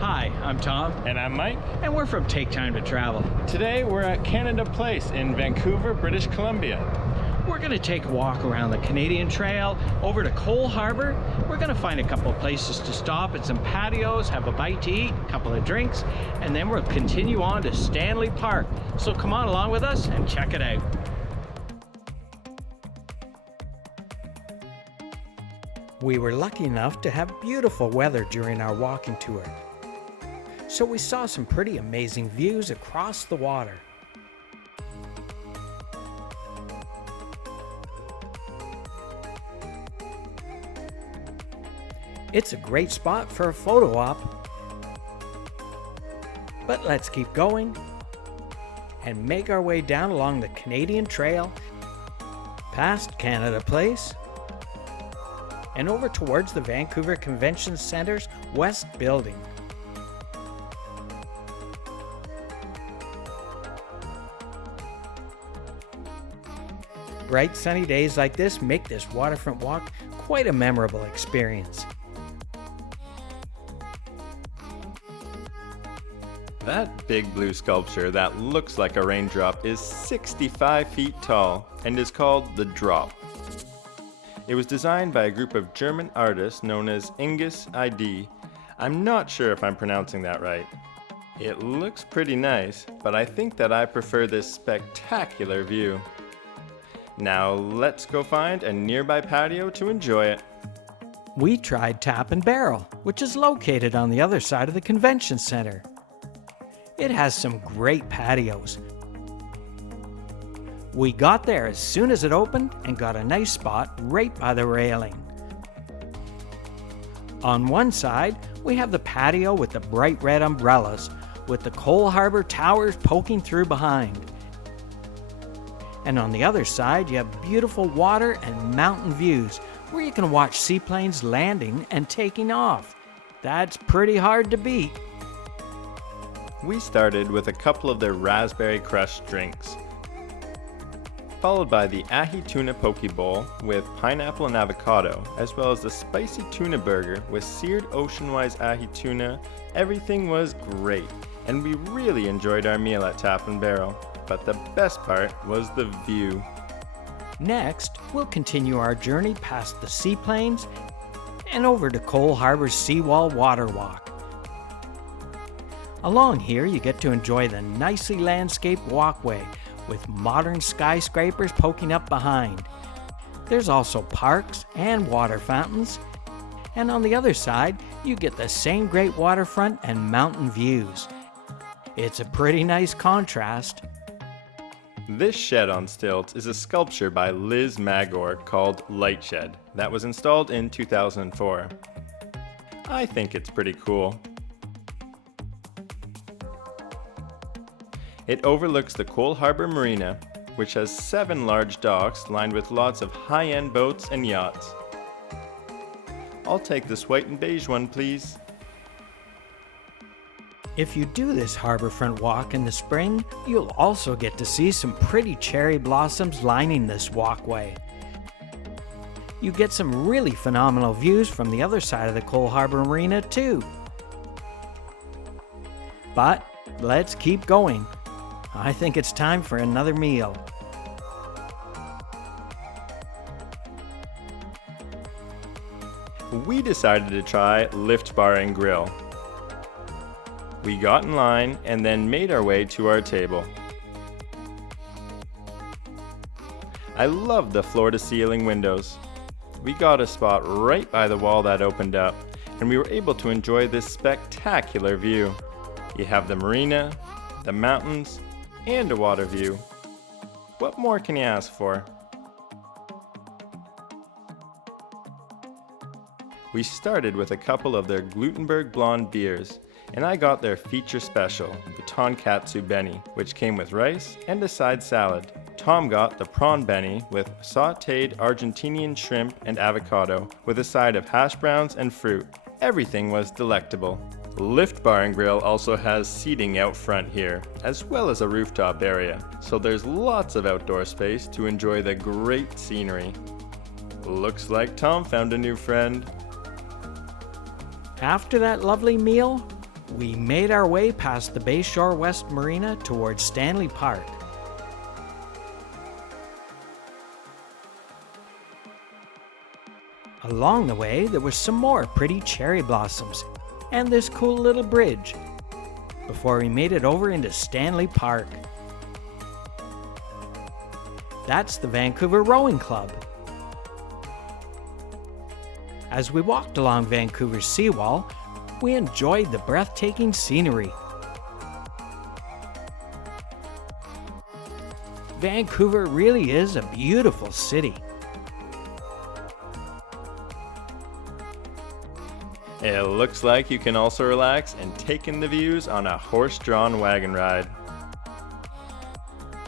Hi, I'm Tom, And I'm Mike. and we're from Take Time to Travel. Today we're at Canada Place in Vancouver, British Columbia. We're going to take a walk around the Canadian Trail, over to Coal Harbour. We're going to find a couple of places to stop at some patios, have a bite to eat, a couple of drinks, and then we'll continue on to Stanley Park. So come on along with us and check it out. We were lucky enough to have beautiful weather during our walking tour. So we saw some pretty amazing views across the water. It's a great spot for a photo op. But let's keep going and make our way down along the Canadian Trail, past Canada Place, and over towards the Vancouver Convention Centre's West Building. Bright sunny days like this make this waterfront walk quite a memorable experience. That big blue sculpture that looks like a raindrop is 65 feet tall and is called the Drop. It was designed by a group of German artists known as Ingus ID. I'm not sure if I'm pronouncing that right. It looks pretty nice, but I think that I prefer this spectacular view. Now let's go find a nearby patio to enjoy it. We tried Tap and Barrel, which is located on the other side of the convention center. It has some great patios. We got there as soon as it opened and got a nice spot right by the railing. On one side, we have the patio with the bright red umbrellas, with the Coal Harbour towers poking through behind. And on the other side, you have beautiful water and mountain views where you can watch seaplanes landing and taking off. That's pretty hard to beat. We started with a couple of their raspberry crush drinks, followed by the ahi tuna poke bowl with pineapple and avocado, as well as the spicy tuna burger with seared ocean-wise ahi tuna. Everything was great, and we really enjoyed our meal at Tap and Barrel. But the best part was the view. Next, we'll continue our journey past the seaplanes and over to Coal Harbour's Seawall Water Walk. Along here, you get to enjoy the nicely landscaped walkway with modern skyscrapers poking up behind. There's also parks and water fountains, and on the other side, you get the same great waterfront and mountain views. It's a pretty nice contrast. This shed on stilts is a sculpture by Liz Magor called Light Shed that was installed in 2004. I think it's pretty cool. It overlooks the Coal Harbour Marina, which has 7 large docks lined with lots of high-end boats and yachts. I'll take this white and beige one, please. If you do this harborfront walk in the spring, you'll also get to see some pretty cherry blossoms lining this walkway. You get some really phenomenal views from the other side of the Coal Harbour Marina too. But let's keep going. I think it's time for another meal. We decided to try Lift Bar and Grill. We got in line and then made our way to our table. I love the floor-to-ceiling windows. We got a spot right by the wall that opened up, and we were able to enjoy this spectacular view. You have the marina, the mountains, and a water view. What more can you ask for? We started with a couple of their Glutenberg blonde beers, and I got their feature special, the Tonkatsu Beni, which came with rice and a side salad. Tom got the prawn beni with sautéed Argentinian shrimp and avocado, with a side of hash browns and fruit. Everything was delectable. Lift Bar and Grill also has seating out front here, as well as a rooftop area, so there's lots of outdoor space to enjoy the great scenery. Looks like Tom found a new friend. After that lovely meal, We made our way past the Bayshore West Marina towards Stanley Park. Along the way, there was some more pretty cherry blossoms and this cool little bridge before we made it over into Stanley Park. That's the Vancouver Rowing Club. As we walked along Vancouver's Seawall, we enjoyed the breathtaking scenery. Vancouver really is a beautiful city. It looks like you can also relax and take in the views on a horse-drawn wagon ride.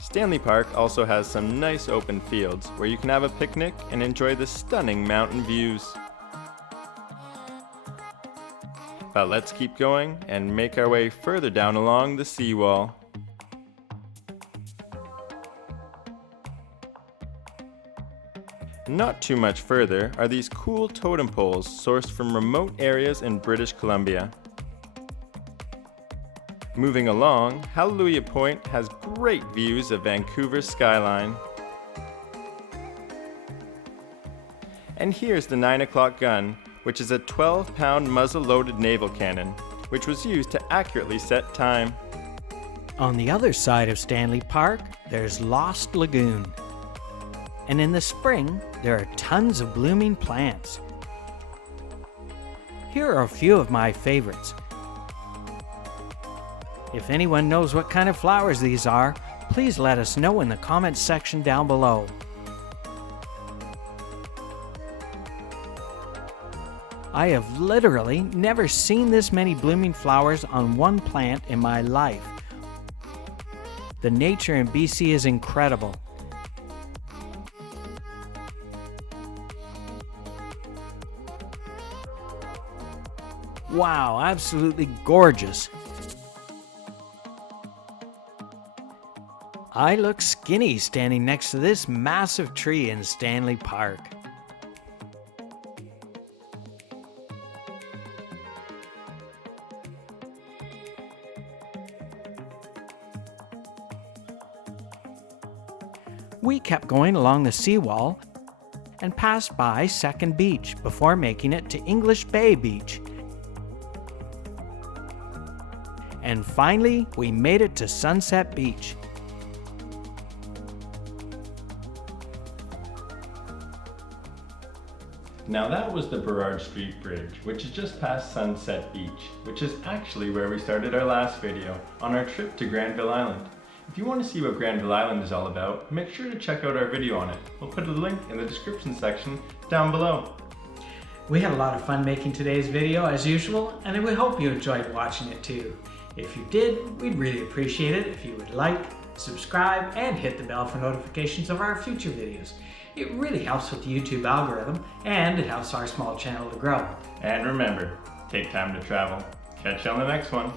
Stanley Park also has some nice open fields where you can have a picnic and enjoy the stunning mountain views. But let's keep going and make our way further down along the seawall. Not too much further are these cool totem poles sourced from remote areas in British Columbia. Moving along, Hallelujah Point has great views of Vancouver's skyline. And here's the 9 o'clock gun, which is a 12-pound muzzle-loaded naval cannon, which was used to accurately set time. On the other side of Stanley Park, there's Lost Lagoon. And in the spring, there are tons of blooming plants. Here are a few of my favorites. If anyone knows what kind of flowers these are, please let us know in the comments section down below. I have literally never seen this many blooming flowers on one plant in my life. The nature in BC is incredible. Wow, absolutely gorgeous. I look skinny standing next to this massive tree in Stanley Park. We kept going along the seawall and passed by Second Beach before making it to English Bay Beach. And finally, we made it to Sunset Beach. Now that was the Burrard Street Bridge, which is just past Sunset Beach, which is actually where we started our last video on our trip to Granville Island. If you want to see what Granville Island is all about, make sure to check out our video on it. We'll put a link in the description section down below. We had a lot of fun making today's video as usual, and we hope you enjoyed watching it too. If you did, we'd really appreciate it if you would like, subscribe, and hit the bell for notifications of our future videos. It really helps with the YouTube algorithm, and it helps our small channel to grow. And remember, take time to travel. Catch you on the next one.